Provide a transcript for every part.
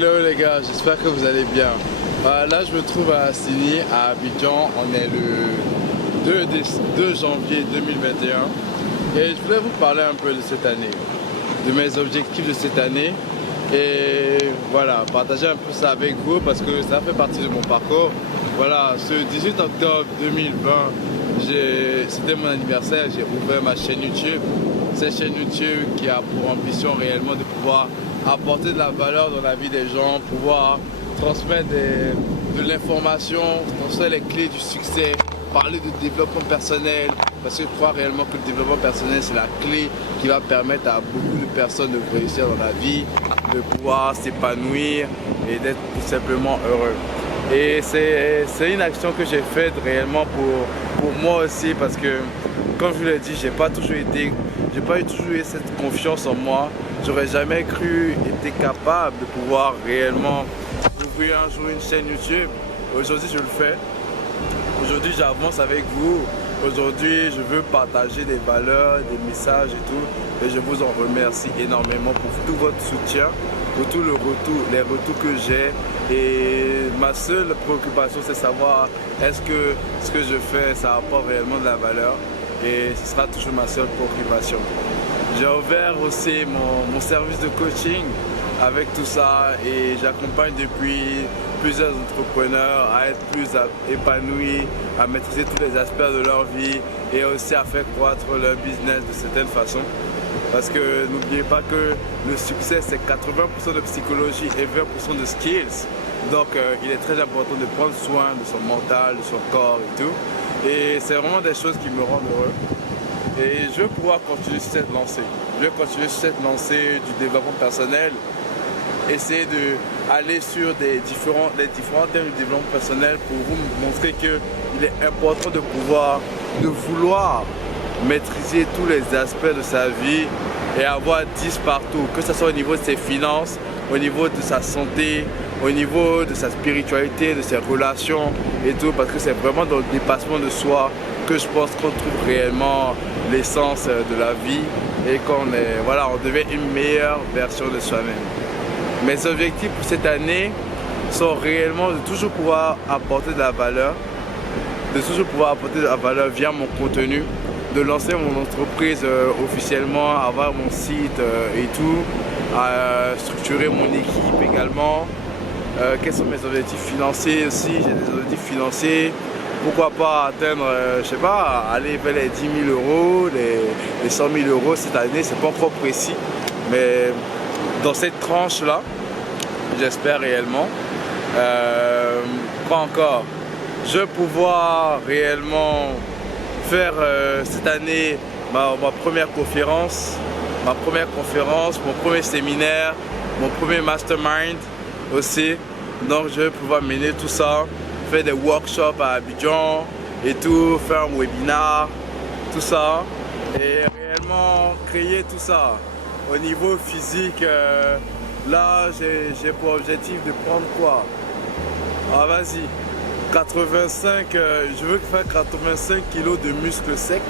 Hello les gars, j'espère que vous allez bien. Là je me trouve à Sydney, à Abidjan. On est le 2 janvier 2021 et je voulais vous parler un peu de cette année, de mes objectifs de cette année et voilà, partager un peu ça avec vous parce que ça fait partie de mon parcours. Voilà, ce 18 octobre 2020, c'était mon anniversaire, j'ai ouvert ma chaîne YouTube. Cette chaîne YouTube qui a pour ambition réellement de pouvoir apporter de la valeur dans la vie des gens, pouvoir transmettre de l'information, transmettre les clés du succès, parler de développement personnel, parce que je crois réellement que le développement personnel c'est la clé qui va permettre à beaucoup de personnes de réussir dans la vie, de pouvoir s'épanouir et d'être tout simplement heureux. Et c'est une action que j'ai faite réellement pour moi aussi parce que, comme je vous l'ai dit, j'ai pas toujours eu cette confiance en moi. J'aurais jamais été capable de pouvoir réellement ouvrir un jour une chaîne YouTube. Aujourd'hui, je le fais. Aujourd'hui, j'avance avec vous. Aujourd'hui, je veux partager des valeurs, des messages et tout. Et je vous en remercie énormément pour tout votre soutien, pour tout les retours que j'ai. Et ma seule préoccupation, c'est savoir est-ce que ce que je fais, ça apporte réellement de la valeur. Et ce sera toujours ma seule préoccupation. J'ai ouvert aussi mon service de coaching avec tout ça et j'accompagne depuis plusieurs entrepreneurs à être plus épanouis, à maîtriser tous les aspects de leur vie et aussi à faire croître leur business de certaines façons. Parce que n'oubliez pas que le succès c'est 80% de psychologie et 20% de skills. Donc il est très important de prendre soin de son mental, de son corps et tout. Et c'est vraiment des choses qui me rendent heureux. Et je veux pouvoir continuer sur cette lancée. Je veux continuer sur cette lancée du développement personnel. Essayer d'aller sur les différents thèmes du développement personnel pour vous montrer qu'il est important de vouloir maîtriser tous les aspects de sa vie et avoir 10 partout, que ce soit au niveau de ses finances, au niveau de sa santé, au niveau de sa spiritualité, de ses relations et tout, parce que c'est vraiment dans le dépassement de soi que je pense qu'on trouve réellement l'essence de la vie et on devient une meilleure version de soi-même. Mes objectifs pour cette année sont réellement de toujours pouvoir apporter de la valeur, via mon contenu, de lancer mon entreprise officiellement, avoir mon site et tout, structurer mon équipe également. Quels sont mes objectifs financiers aussi? J'ai des objectifs financiers. Pourquoi pas atteindre, je sais pas, aller vers les 10 000 euros, les 100 000 euros cette année, c'est pas encore précis. Mais dans cette tranche-là, j'espère réellement, pas encore, je vais pouvoir réellement faire cette année ma première conférence, mon premier séminaire, mon premier mastermind aussi. Donc je vais pouvoir mener tout ça, faire des workshops à Abidjan et tout, faire un webinar, tout ça. Et réellement créer tout ça. Au niveau physique, là j'ai pour objectif de prendre quoi? Ah vas-y, 85, je veux faire 85 kg de muscles secs.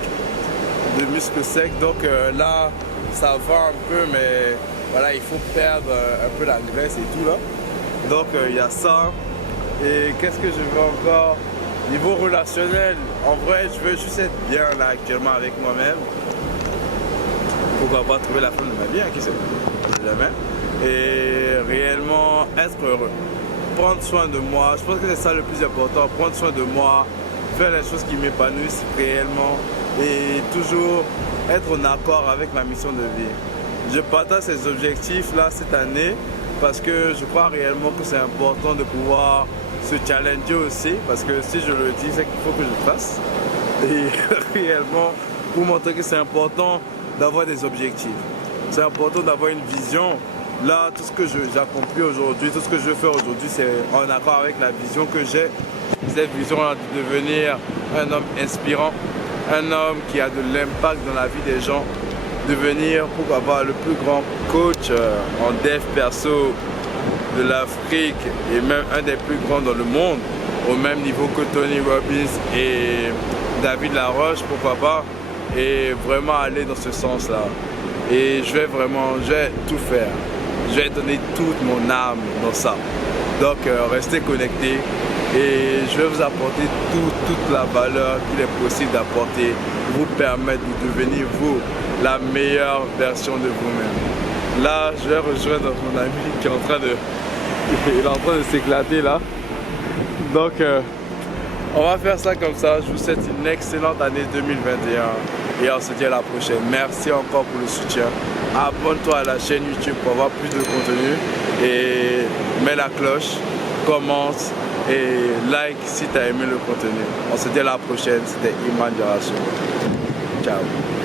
Donc là ça va un peu, mais voilà, il faut perdre un peu la graisse et tout là. Donc il y a ça. Et qu'est-ce que je veux encore? Niveau relationnel, en vrai je veux juste être bien là actuellement avec moi-même. Pourquoi pas trouver la femme de ma vie, hein, qui sait jamais. Et réellement être heureux. Prendre soin de moi, je pense que c'est ça le plus important. Prendre soin de moi, faire les choses qui m'épanouissent réellement et toujours être en accord avec ma mission de vie. Je partage ces objectifs là cette année parce que je crois réellement que c'est important de pouvoir se challenger aussi, parce que si je le dis, c'est qu'il faut que je le fasse. Et réellement, pour montrer que c'est important d'avoir des objectifs. C'est important d'avoir une vision. Là, tout ce que j'accomplis aujourd'hui, tout ce que je veux faire aujourd'hui, c'est en accord avec la vision que j'ai. Cette vision-là de devenir un homme inspirant, un homme qui a de l'impact dans la vie des gens, devenir, pourquoi pas, le plus grand coach en dev perso de l'Afrique et même un des plus grands dans le monde, au même niveau que Tony Robbins et David Laroche, pourquoi pas, et vraiment aller dans ce sens-là. Et je vais tout faire. je vais donner toute mon âme dans ça. Donc restez connectés et je vais vous apporter toute la valeur qu'il est possible d'apporter pour vous permettre de devenir vous la meilleure version de vous-même. Là, je vais rejoindre mon ami qui est en train de, il est en train de s'éclater là. Donc on va faire ça comme ça. Je vous souhaite une excellente année 2021 et on se dit à la prochaine. Merci encore pour le soutien. Abonne-toi à la chaîne YouTube pour avoir plus de contenu et mets la cloche, commente et like si tu as aimé le contenu. On se dit à la prochaine. C'était Iman Diarracho. Ciao.